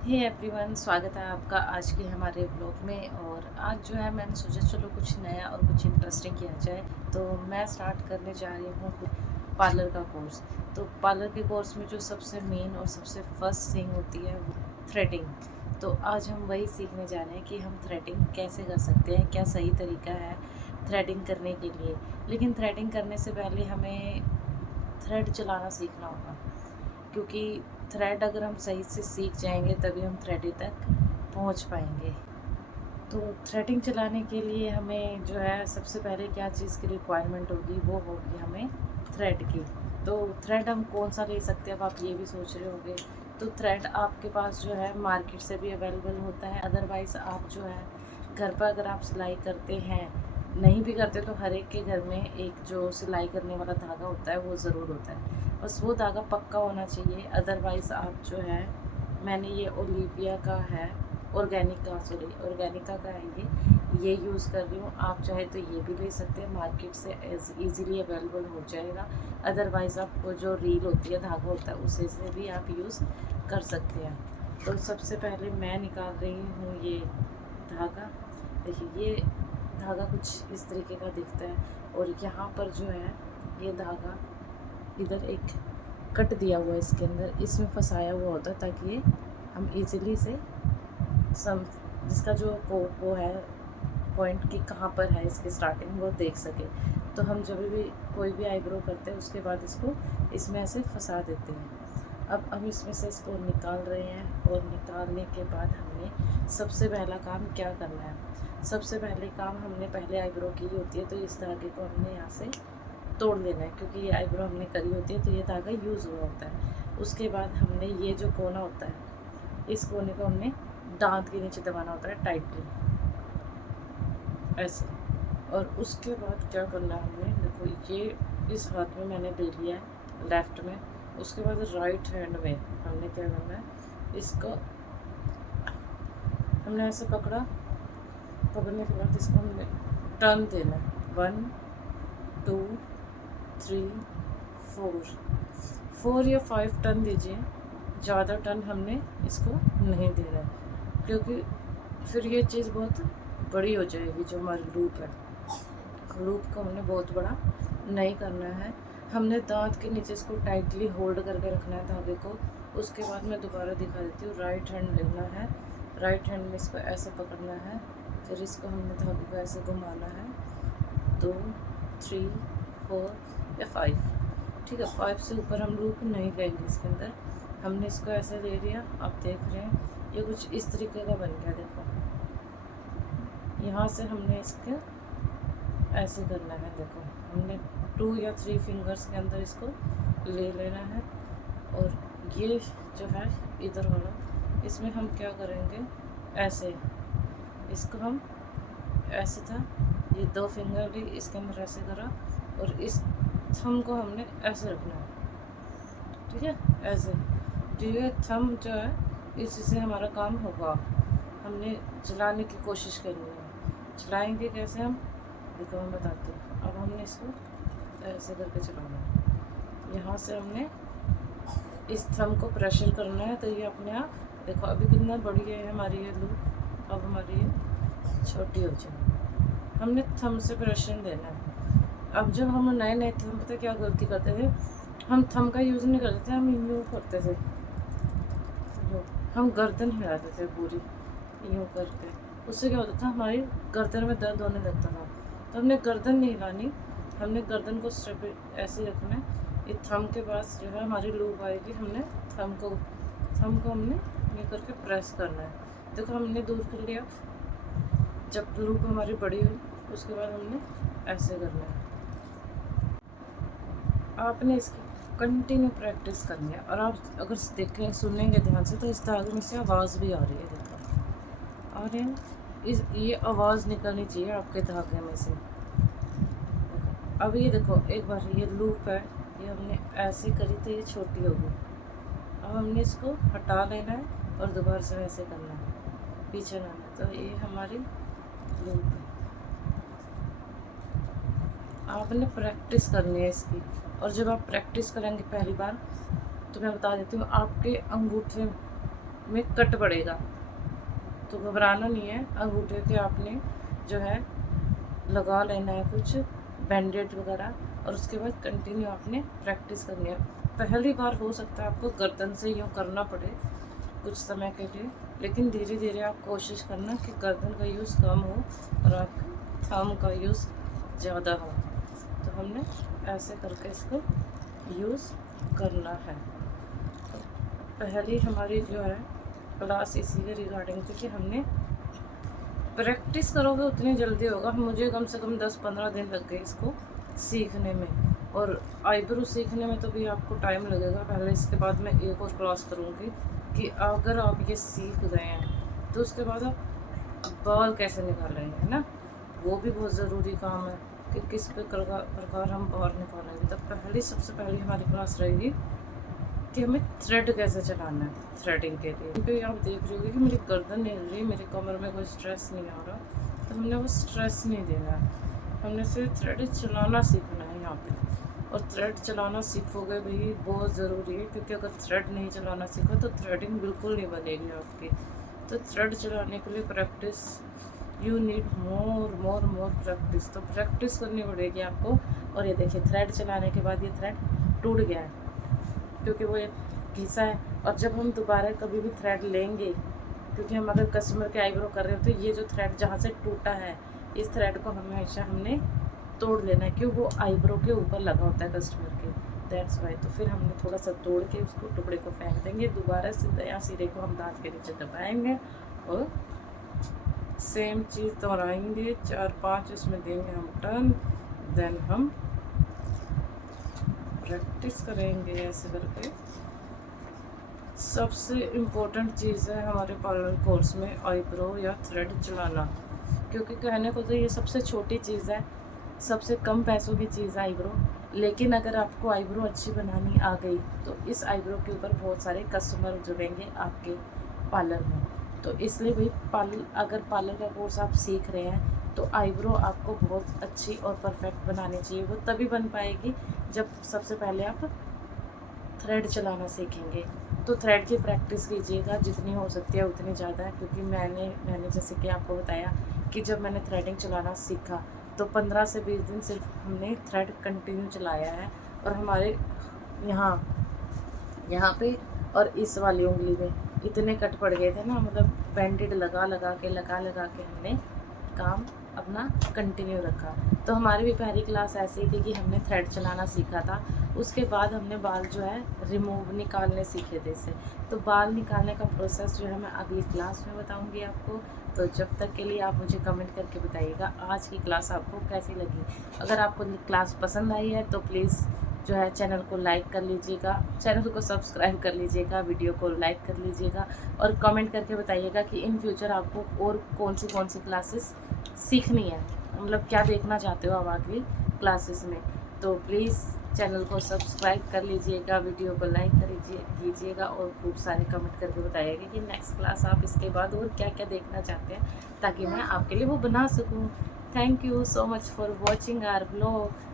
Hey everyone, स्वागत है आपका आज के हमारे ब्लॉग में। और आज जो है मैंने सोचा चलो कुछ नया और कुछ इंटरेस्टिंग किया जाए। तो मैं स्टार्ट करने जा रही हूँ पार्लर का कोर्स। तो पार्लर के कोर्स में जो सबसे मेन और सबसे फर्स्ट थिंग होती है वो थ्रेडिंग। तो आज हम वही सीखने जा रहे हैं कि हम थ्रेडिंग कैसे कर सकते हैं, क्या सही तरीका है थ्रेडिंग करने के लिए। लेकिन थ्रेडिंग करने से पहले हमें थ्रेड चलाना सीखना होगा, क्योंकि थ्रेड अगर हम सही से सीख जाएंगे तभी हम थ्रेडिंग तक पहुंच पाएंगे। तो थ्रेडिंग चलाने के लिए हमें जो है सबसे पहले क्या चीज़ की रिक्वायरमेंट होगी, वो होगी हमें थ्रेड की। तो थ्रेड हम कौन सा ले सकते हैं, अब आप ये भी सोच रहे होंगे। तो थ्रेड आपके पास जो है मार्केट से भी अवेलेबल होता है। अदरवाइज़ आप जो है घर पर अगर आप सिलाई करते हैं, नहीं भी करते तो हर एक के घर में एक जो सिलाई करने वाला धागा होता है वो ज़रूर होता है। बस वो धागा पक्का होना चाहिए। अदरवाइज़ आप जो है, मैंने ये ओलिविया का है, ऑर्गेनिका का है, ये यूज़ कर रही हूँ। आप चाहे तो ये भी ले सकते हैं, मार्केट से ईज़िली अवेलेबल हो जाएगा। अदरवाइज़ आपको जो रील होती है, धागा होता है, उसे से भी आप यूज़ कर सकते हैं। तो सबसे पहले मैं निकाल रही हूँ ये धागा। देखिए ये धागा कुछ इस तरीके का दिखता है, और यहाँ पर जो है ये धागा इधर एक कट दिया हुआ है, इसके अंदर इसमें फंसाया हुआ होता है, ताकि ये हम इजीली से सम जिसका जो वो है पॉइंट की कहाँ पर है इसकी स्टार्टिंग, वो देख सके। तो हम जब भी कोई भी आईब्रो करते हैं उसके बाद इसको इसमें ऐसे फंसा देते हैं। अब हम इसमें से इसको निकाल रहे हैं, और निकालने के बाद हमने सबसे पहला काम क्या करना है। सबसे पहले काम हमने पहले आईब्रो की होती है, तो इस धागे को हमने यहाँ से तोड़ लेना है, क्योंकि ये आईब्रो हमने करी होती है तो ये धागा यूज़ हुआ होता है। उसके बाद हमने ये जो कोना होता है, इस कोने को हमने दांत के नीचे दबाना होता है टाइटली, ऐसे। और उसके बाद क्या करना है हमें, देखो ये इस हाथ में मैंने ले लिया है, लेफ़्ट में। उसके बाद राइट हैंड में हमने क्या करना है, इसको हमने ऐसे पकड़ा। पकड़ने के बाद इसको हमने टर्न देना है, 1 2 3 4 या 5 टर्न दीजिए। ज़्यादा टर्न हमने इसको नहीं देना है, क्योंकि फिर ये चीज़ बहुत बड़ी हो जाएगी। जो हमारी लूप है, लूप को हमने बहुत बड़ा नहीं करना है। हमने दांत के नीचे इसको टाइटली होल्ड करके रखना है धागे को। उसके बाद मैं दोबारा दिखा देती हूँ। राइट हैंड लेना है, राइट हैंड में इसको ऐसे पकड़ना है, फिर इसको हमने धागे को ऐसे घुमाना है, 2 3 4 या 5। ठीक है, 5 से ऊपर हम लूप नहीं लेंगे इसके अंदर। हमने इसको ऐसे ले लिया, आप देख रहे हैं ये कुछ इस तरीके का बन गया। देखो यहाँ से हमने इसके ऐसे करना है। देखो हमने 2 या 3 फिंगर्स के अंदर इसको ले लेना है। और ये जो है इधर वाला, इसमें हम क्या करेंगे, ऐसे इसको हम ऐसे था, ये 2 फिंगर ली, इसके अंदर ऐसे करा, और इस थंब को हमने ऐसे रखना है। ठीक है, ऐसे। तो ये थंब जो है, इसी से हमारा काम होगा। हमने चलाने की कोशिश करनी है। चलाएंगे कैसे हम, देखो हम बताते हैं। अब हमने इसको ऐसे करके चलाना है। यहाँ से हमने इस थंब को प्रेशर करना है, तो ये अपने आप, देखो अभी कितना बड़ी है हमारी ये लूप, अब हमारी ये छोटी हो जाए। हमने थंब से प्रेशर देना है। अब जब हम नए नए थे, हम पता क्या गलती करते थे, हम थंब का यूज़ नहीं करते थे, हम यूँ करते थे, हम गर्दन हिलाते थे पूरी यूँ करके। उससे क्या होता था, हमारी गर्दन में दर्द होने लगता था। तो हमने गर्दन नहीं हिलानी, हमने गर्दन को स्टेप ऐसे रखना है। ये थंब के पास जो है हमारी लूप आएगी, हमने थंब को हमने ये करके प्रेस करना है। देखो हमने दूर कर लिया। जब लूप हमारी बड़ी हुई, उसके बाद हमने ऐसे करना है। आपने इसकी कंटिन्यू प्रैक्टिस करनी है। और आप अगर देखें, सुनेंगे ध्यान से, तो इस धागे में से आवाज़ भी आ रही है। देखो आ रही है ना, ये आवाज़ निकलनी चाहिए आपके धागे में से। अब ये देखो, एक बार ये लूप है, ये हमने ऐसे करी तो ये छोटी हो गई। अब हमने इसको हटा लेना है और दोबारा से ऐसे करना है, पीछे लाना है, तो ये हमारी लूप है। आपने प्रैक्टिस करनी है इसकी। और जब आप प्रैक्टिस करेंगे पहली बार, तो मैं बता देती हूँ, आपके अंगूठे में कट पड़ेगा, तो घबराना नहीं है। अंगूठे के आपने जो है लगा लेना है कुछ बैंडेड वगैरह, और उसके बाद कंटिन्यू आपने प्रैक्टिस करनी है। पहली बार हो सकता है आपको गर्दन से यूँ करना पड़े कुछ समय के लिए, लेकिन धीरे धीरे आप कोशिश करना कि गर्दन का यूज़ कम हो और आपका थंब का यूज़ ज़्यादा हो। तो हमने ऐसे करके इसको यूज़ करना है। तो पहली हमारी जो है क्लास इसी के रिगार्डिंग थी कि हमने प्रैक्टिस करोगे उतनी जल्दी होगा। मुझे कम से कम 10-15 दिन लग गए इसको सीखने में, और आईब्रो सीखने में तो भी आपको टाइम लगेगा पहले। इसके बाद मैं एक और क्लास करूँगी कि अगर आप ये सीख गए हैं तो उसके बाद आप बाल कैसे निकालेंगे, है ना, वो भी बहुत ज़रूरी काम है कि किस प्रकार हम बाल निकालेंगे। तो पहली सबसे पहली हमारी क्लास रहेगी कि हमें थ्रेड कैसे चलाना है थ्रेडिंग के लिए। क्योंकि आप देख रहे होगे कि मेरी गर्दन नहीं हिल रही, मेरे कमर में कोई स्ट्रेस नहीं आ रहा, तो हमने वो स्ट्रेस नहीं देना है। हमने सिर्फ थ्रेड चलाना सीखना है यहाँ पे। और थ्रेड चलाना सीखोगे भाई बहुत ज़रूरी है, क्योंकि अगर थ्रेड नहीं चलाना सीखो तो थ्रेडिंग बिल्कुल नहीं बनेगी आपकी। तो थ्रेड चलाने के लिए practice, you need more practice. तो प्रैक्टिस करनी पड़ेगी आपको। और ये देखिए थ्रेड चलाने के बाद ये थ्रेड टूट गया है क्योंकि वो एक घिसा है। और जब हम दोबारा कभी भी थ्रेड लेंगे, क्योंकि हम अगर कस्टमर के आईब्रो कर रहे हो तो ये जो थ्रेड जहाँ से टूटा है इस थ्रेड को हमेशा हमने तोड़ लेना है, क्यों वो आईब्रो के ऊपर लगा होता है कस्टमर के, दैट्स वाई। तो फिर हमने थोड़ा सा तोड़ के उसको टुकड़े को फेंक देंगे, दोबारा से नया सिरे को हम दांत के नीचे दबाएंगे और सेम चीज़ दोहराएंगे। 4-5 इसमें देंगे हम टर्न, देन हम प्रैक्टिस करेंगे ऐसे करके। सबसे इम्पोर्टेंट चीज़ है हमारे पार्लर कोर्स में आईब्रो या थ्रेड चलाना, क्योंकि कहने को तो ये सबसे छोटी चीज़ है, सबसे कम पैसों की चीज़ है आईब्रो। लेकिन अगर आपको आईब्रो अच्छी बनानी आ गई तो इस आईब्रो के ऊपर बहुत सारे कस्टमर जुड़ेंगे आपके पार्लर में। तो इसलिए भाई अगर पार्लर का कोर्स आप सीख रहे हैं तो आईब्रो आपको बहुत अच्छी और परफेक्ट बनानी चाहिए। वो तभी बन पाएगी जब सबसे पहले आप थ्रेड चलाना सीखेंगे। तो थ्रेड की प्रैक्टिस कीजिएगा जितनी हो सकती है उतनी ज़्यादा है, क्योंकि मैंने जैसे कि आपको बताया कि जब मैंने थ्रेडिंग चलाना सीखा तो 15 से 20 दिन सिर्फ हमने थ्रेड कंटिन्यू चलाया है। और हमारे यहाँ पे और इस वाली उंगली में इतने कट पड़ गए थे ना, मतलब बैंडेड लगा लगा के हमने काम अपना कंटिन्यू रखा। तो हमारी भी पहली क्लास ऐसी थी कि हमने थ्रेड चलाना सीखा था। उसके बाद हमने बाल जो है रिमूव निकालने सीखे थे इससे। तो बाल निकालने का प्रोसेस जो है मैं अगली क्लास में बताऊंगी आपको। तो जब तक के लिए आप मुझे कमेंट करके बताइएगा आज की क्लास आपको कैसी लगी। अगर आपको क्लास पसंद आई है तो प्लीज़ जो है चैनल को लाइक कर लीजिएगा, चैनल को सब्सक्राइब कर लीजिएगा, वीडियो को लाइक कर लीजिएगा और कमेंट करके बताइएगा कि इन फ्यूचर आपको और कौन सी क्लासेस सीखनी है, मतलब क्या देखना चाहते हो आप आगे क्लासेस में। तो प्लीज़ चैनल को सब्सक्राइब कर लीजिएगा, वीडियो को लाइक कीजिएगा और खूब सारे कमेंट करके बताइएगा कि नेक्स्ट क्लास आप इसके बाद और क्या क्या देखना चाहते हैं, ताकि मैं आपके लिए वो बना सकूं। Thank you so much for watching our blog.